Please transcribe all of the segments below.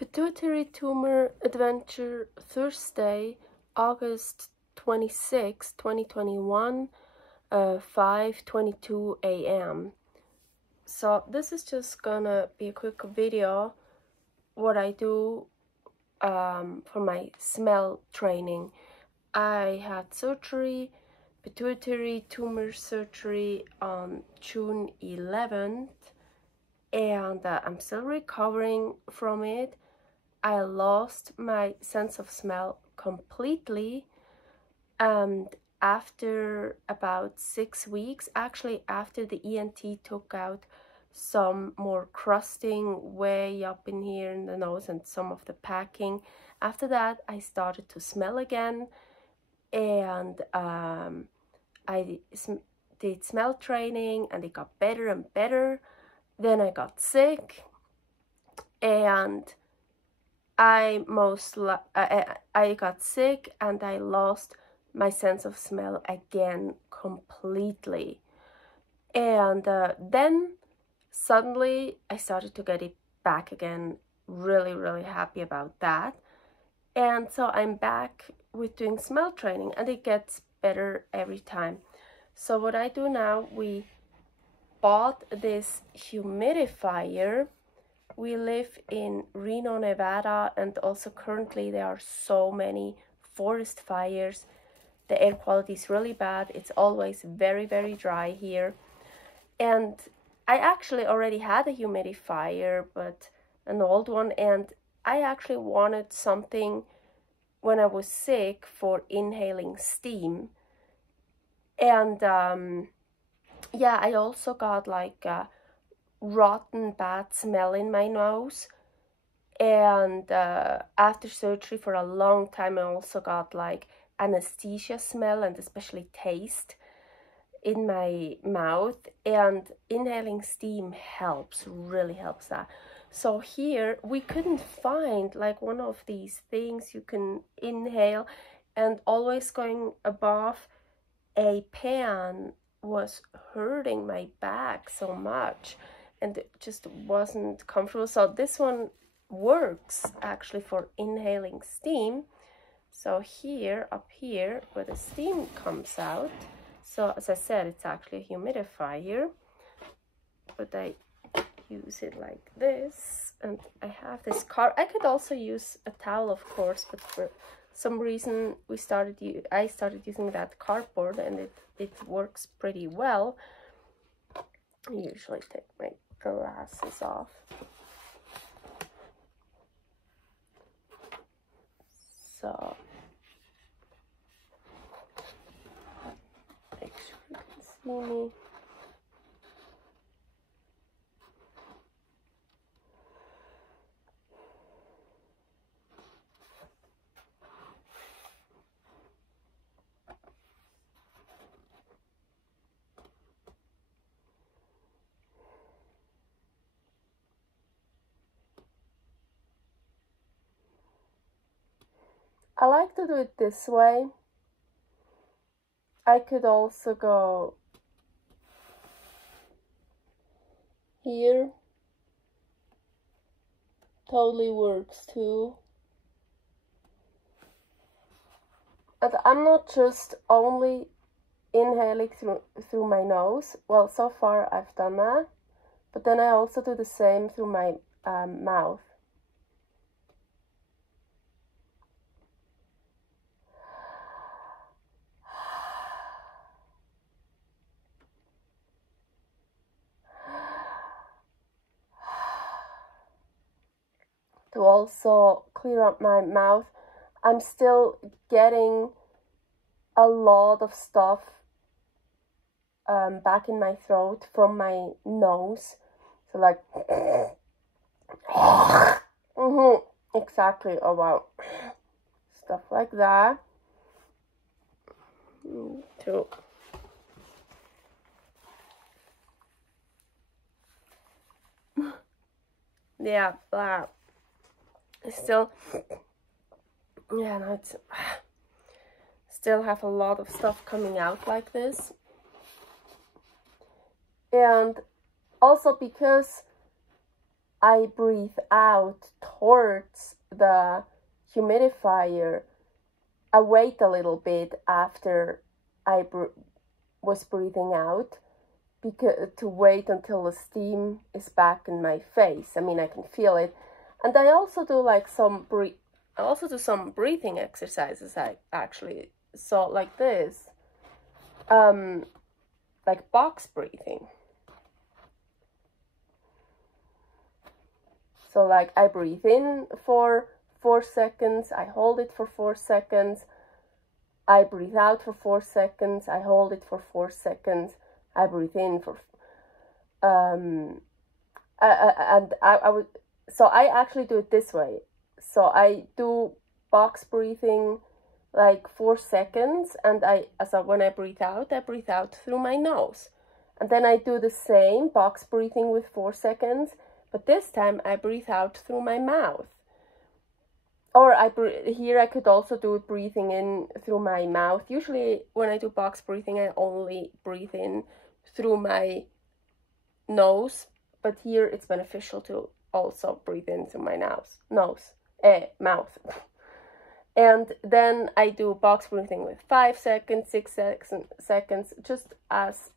Pituitary Tumor Adventure, Thursday, August 26, 2021, 5:22 a.m. So this is just gonna be a quick video what I do for my smell training. I had surgery, pituitary tumor surgery on June 11th, and I'm still recovering from it. I lost my sense of smell completely, and after about 6 weeks, actually after the ENT took out some more crusting way up in here in the nose and some of the packing, after that I started to smell again, and I did smell training and it got better and better. Then I got sick, and I got sick and I lost my sense of smell again completely. And then suddenly I started to get it back again. Really happy about that. And so I'm back with doing smell training, and it gets better every time. So what I do now, we bought this humidifier. We live in Reno, Nevada, and also currently there are so many forest fires. The air quality is really bad. It's always very dry here. And I actually already had a humidifier, but an old one, and I actually wanted something when I was sick for inhaling steam. And yeah, I also got like rotten bad smell in my nose, and after surgery for a long time I also got like anesthesia smell and especially taste in my mouth, and inhaling steam really helps that. So here we couldn't find like one of these things you can inhale, and always going above a pan was hurting my back so much, and it just wasn't comfortable. So this one works actually for inhaling steam. So here, up here, where the steam comes out, so as I said, it's actually a humidifier, but I use it like this, and I have this I could also use a towel, of course, but for some reason I started using that cardboard, and it works pretty well. I usually take my glasses off. So make sure you can see me. I like to do it this way. I could also go here. Totally works too. And I'm not just only inhaling through my nose. Well, so far I've done that, but then I also do the same through my mouth. To also clear up my mouth. I'm still getting a lot of stuff back in my throat from my nose. So like, exactly, oh wow. Stuff like that. Too. Yeah, that. Still, yeah, no, it's still have a lot of stuff coming out like this. And also because I breathe out towards the humidifier. I wait a little bit after I was breathing out, because to wait until the steam is back in my face. I mean, I can feel it. And I also do like some breathing exercises. I actually saw like this, like box breathing. So like I breathe in for 4 seconds, I hold it for 4 seconds, I breathe out for 4 seconds, I hold it for 4 seconds, I breathe in for so I actually do it this way. So I do box breathing like 4 seconds, and when I breathe out through my nose. And then I do the same box breathing with 4 seconds, but this time I breathe out through my mouth. Or here I could also do it breathing in through my mouth. Usually when I do box breathing, I only breathe in through my nose, but here it's beneficial to also breathe in through my mouth. And then I do box breathing with 5 seconds, 6 seconds, just as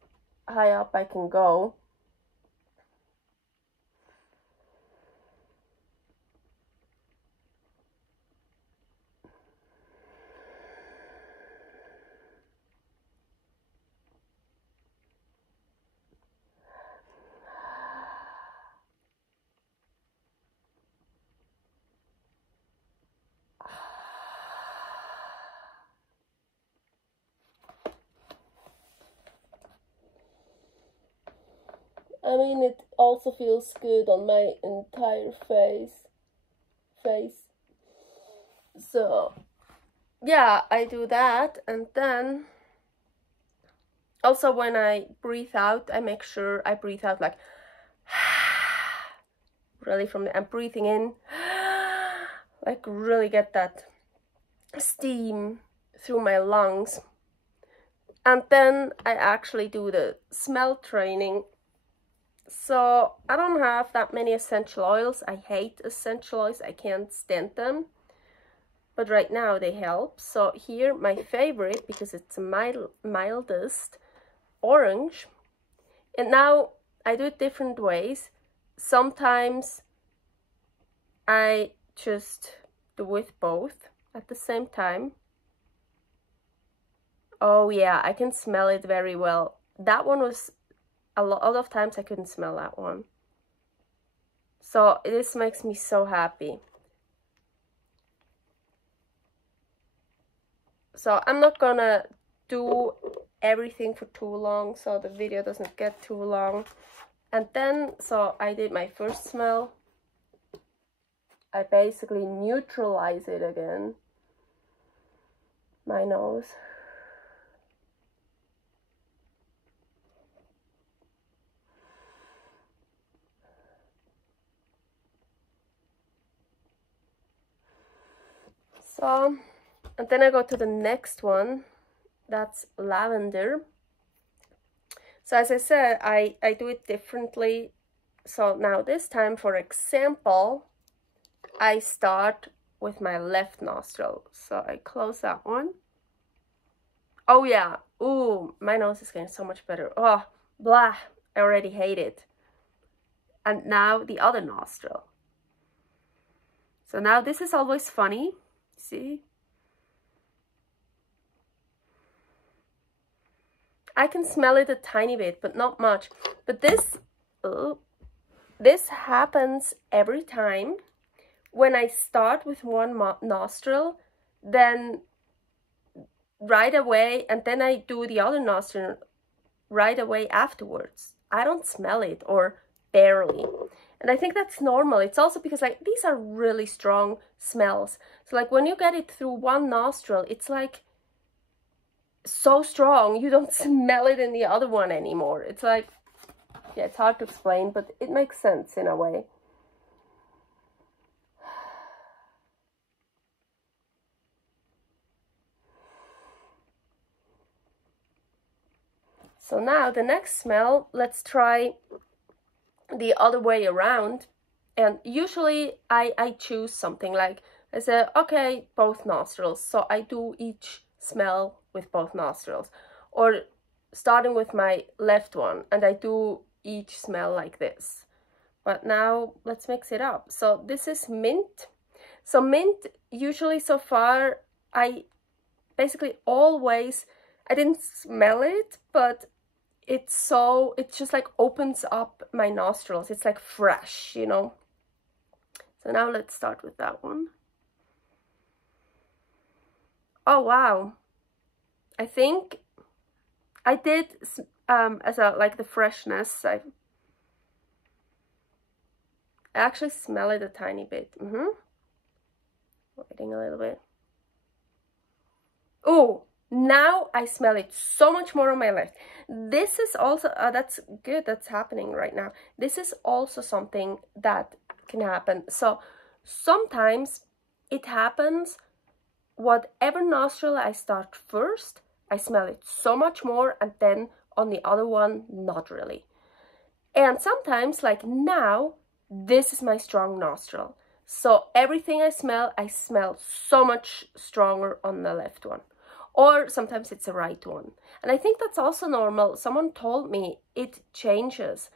high up I can go. I mean, it also feels good on my entire face. So, yeah, I do that. And then, also when I breathe out, I make sure I breathe out like, really I'm breathing in, like really get that steam through my lungs. And then I actually do the smell training. So I don't have that many essential oils. I hate essential oils. I can't stand them. But right now they help. So here my favorite, because it's the mildest, orange. And now I do it different ways. Sometimes I just do with both at the same time. Oh yeah, I can smell it very well. That one was a lot of times I couldn't smell that one. So this makes me so happy. So I'm not gonna do everything for too long, so the video doesn't get too long. And then, so I did my first smell. I basically neutralize it again. My nose. So, and then I go to the next one. That's lavender. So as I said, I do it differently. So now this time, for example, I start with my left nostril. So I close that one. Oh yeah, ooh, my nose is getting so much better. Oh, blah, I already hate it. And now the other nostril. So now this is always funny, see? I can smell it a tiny bit, but not much. But this happens every time. When I start with one nostril, then right away, and then I do the other nostril right away afterwards. I don't smell it, or barely. And I think that's normal. It's also because like these are really strong smells. So like when you get it through one nostril, it's like so strong you don't smell it in the other one anymore. It's like, yeah, it's hard to explain, but it makes sense in a way. So now the next smell, let's try the other way around. And usually I choose something like, I say, okay, both nostrils. So I do each smell with both nostrils. Or starting with my left one, and I do each smell like this. But now let's mix it up. So this is mint. So mint, usually so far, I basically always, I didn't smell it, but it just like opens up my nostrils. It's like fresh, you know. So now let's start with that one. Oh wow, I think I did as a like the freshness, I actually smell it a tiny bit. Waiting a little bit. Oh, now I smell it so much more on my left. This is also that's good, that's happening right now. This is also something that can happen. So sometimes it happens, whatever nostril I start first, I smell it so much more, and then on the other one, not really. And sometimes, like now, this is my strong nostril. So everything I smell so much stronger on the left one. Or sometimes it's the right one. And I think that's also normal. Someone told me it changes.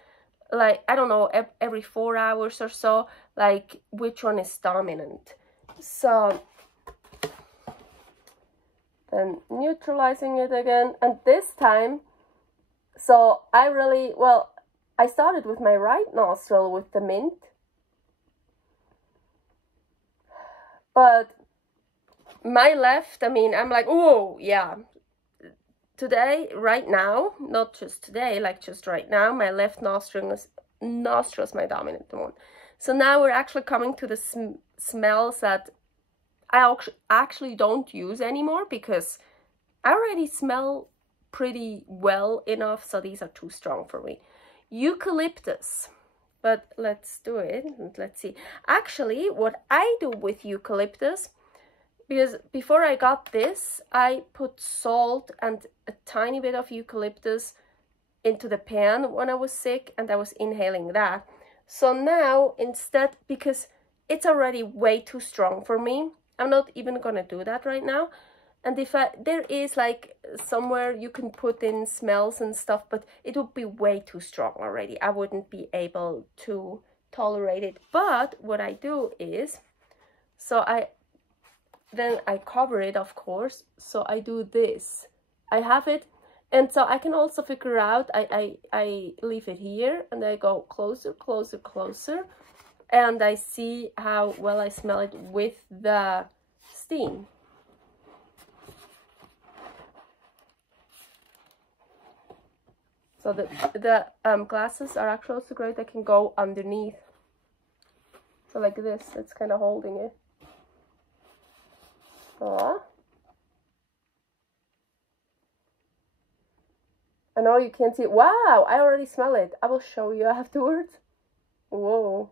Like, I don't know, every 4 hours or so, like which one is dominant. So then neutralizing it again. And this time, so I really, well, I started with my right nostril with the mint. But my left, I mean, I'm like, oh, yeah. Today, right now, not just today, like just right now, my left nostril is my dominant one. So now we're actually coming to the smells that I actually don't use anymore, because I already smell pretty well enough, so these are too strong for me. Eucalyptus. But let's do it and let's see. Actually, what I do with eucalyptus, because before I got this, I put salt and a tiny bit of eucalyptus into the pan when I was sick, and I was inhaling that. So now instead, because it's already way too strong for me, I'm not even gonna do that right now. And if there is like somewhere you can put in smells and stuff, but it would be way too strong already. I wouldn't be able to tolerate it. But what I do is, so then I cover it, of course. So I do this. I have it, and so I can also figure out, I leave it here, and I go closer, closer, closer, and I see how well I smell it with the steam. So the glasses are actually also great. I can go underneath. So like this, it's kind of holding it. Oh. I know you can't see it. Wow, I already smell it. I will show you afterwards. Whoa.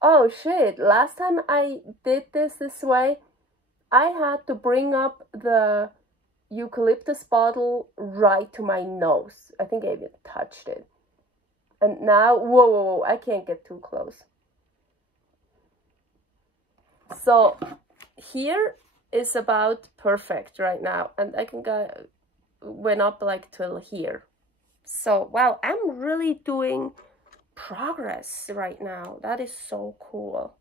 Oh shit, last time I did this way, I had to bring up the eucalyptus bottle right to my nose. I think I even touched it. And now, whoa, I can't get too close. So here is about perfect right now, and I can go, went up like till here. So wow, I'm really doing progress right now. That is so cool.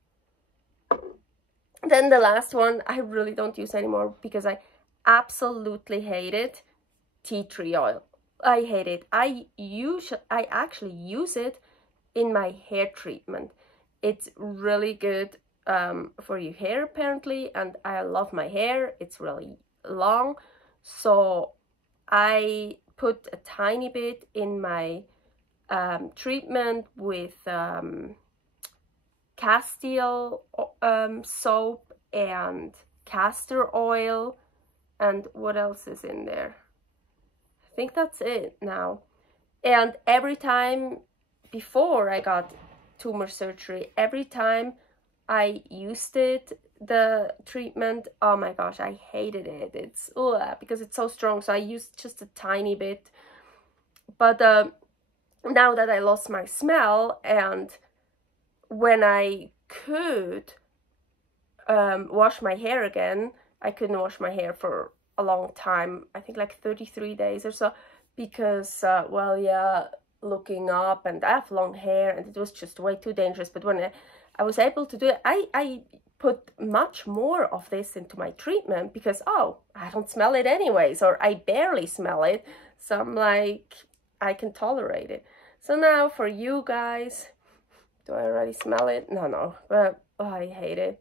Then the last one I really don't use anymore because I absolutely hate it. Tea tree oil. I hate it. I actually use it in my hair treatment. It's really good for your hair apparently, and I love my hair. It's really long, so I put a tiny bit in my treatment with Castile soap and castor oil, and what else is in there? I think that's it now. And every time before I got tumor surgery, every time I used it, the treatment, oh my gosh, I hated it. It's because it's so strong, so I used just a tiny bit. But now that I lost my smell and when I could wash my hair again, I couldn't wash my hair for a long time, I think like 33 days or so, because well, yeah, looking up, and I have long hair and it was just way too dangerous. But when I was able to do it, I put much more of this into my treatment, because oh, I don't smell it anyways, or I barely smell it, so I'm like, I can tolerate it. So now for you guys, do I already smell it? No, but oh, I hate it.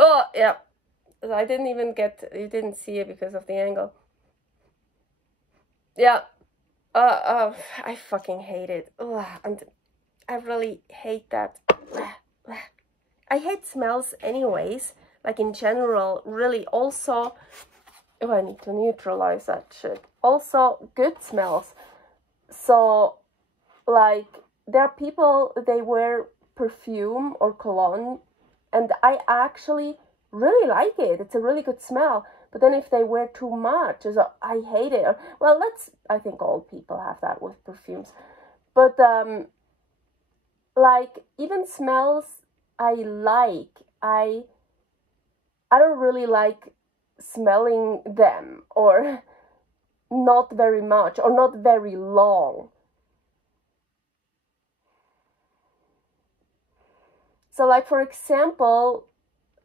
Oh yeah, I didn't even get, you didn't see it because of the angle. Yeah. I fucking hate it. Ugh, and I really hate that. I hate smells anyways, like in general, really. Also, oh, I need to neutralize that shit. Also, good smells. So, like, there are people, they wear perfume or cologne, and I actually really like it. It's a really good smell. But then if they wear too much, so I hate it. Well, I think all people have that with perfumes. But, like, even smells I like, I don't really like smelling them, or not very much, or not very long. So, like, for example,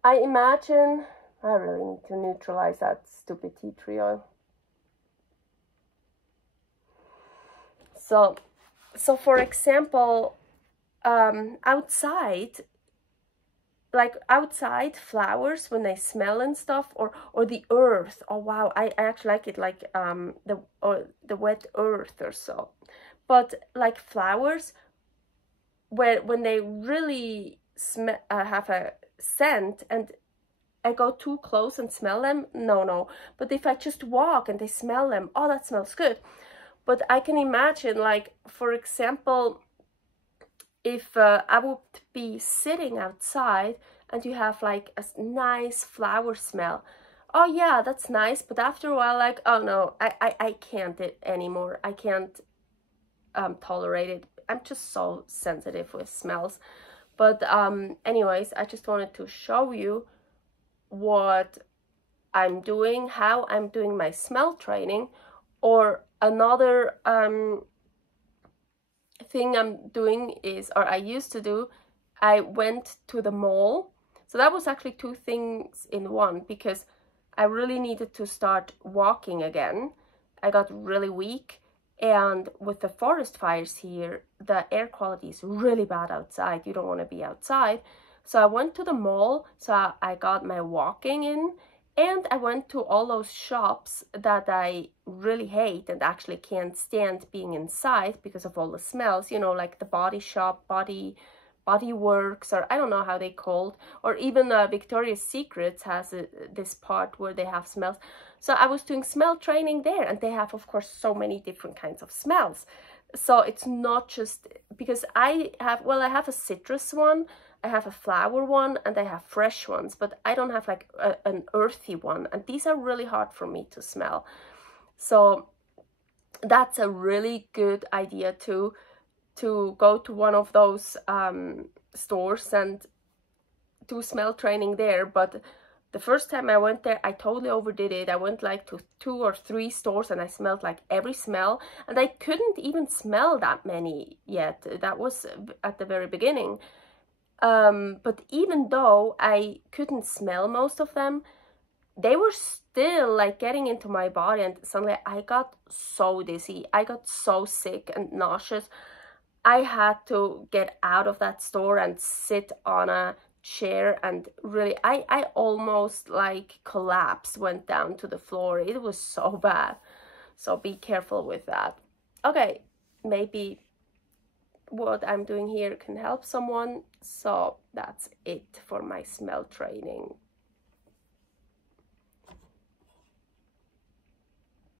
I imagine, I really need to neutralize that stupid tea tree oil. So for example, outside, like outside flowers, when they smell and stuff, or the earth. Oh wow, I actually like it, like the wet earth or so. But like flowers, when they really have a scent, and I go too close and smell them, no. But if I just walk and they smell them, oh, that smells good. But I can imagine, like, for example, if I would be sitting outside and you have like a nice flower smell, oh yeah, that's nice. But after a while, like, oh no, I can't anymore. I can't tolerate it. I'm just so sensitive with smells. But anyways, I just wanted to show you what I'm doing, how I'm doing my smell training. Or another thing I'm doing is, or I used to do, I went to the mall. So that was actually two things in one, because I really needed to start walking again. I got really weak, and with the forest fires here, the air quality is really bad outside. You don't want to be outside. So I went to the mall, so I got my walking in, and I went to all those shops that I really hate and actually can't stand being inside because of all the smells, you know, like the Body Shop, Body Works, or I don't know how they called, or even Victoria's Secrets has this part where they have smells. So I was doing smell training there, and they have, of course, so many different kinds of smells. So it's not just, because I have a citrus one, I have a flower one, and I have fresh ones, but I don't have like an earthy one, and these are really hard for me to smell. So that's a really good idea to go to one of those stores and do smell training there. But the first time I went there, I totally overdid it. I went like to 2 or 3 stores, and I smelled like every smell, and I couldn't even smell that many yet. That was at the very beginning. But even though I couldn't smell most of them, they were still like getting into my body, and suddenly I got so dizzy. I got so sick and nauseous. I had to get out of that store and sit on a chair, and really I almost like collapsed, went down to the floor. It was so bad. So be careful with that. Okay, maybe what I'm doing here can help someone. So that's it for my smell training.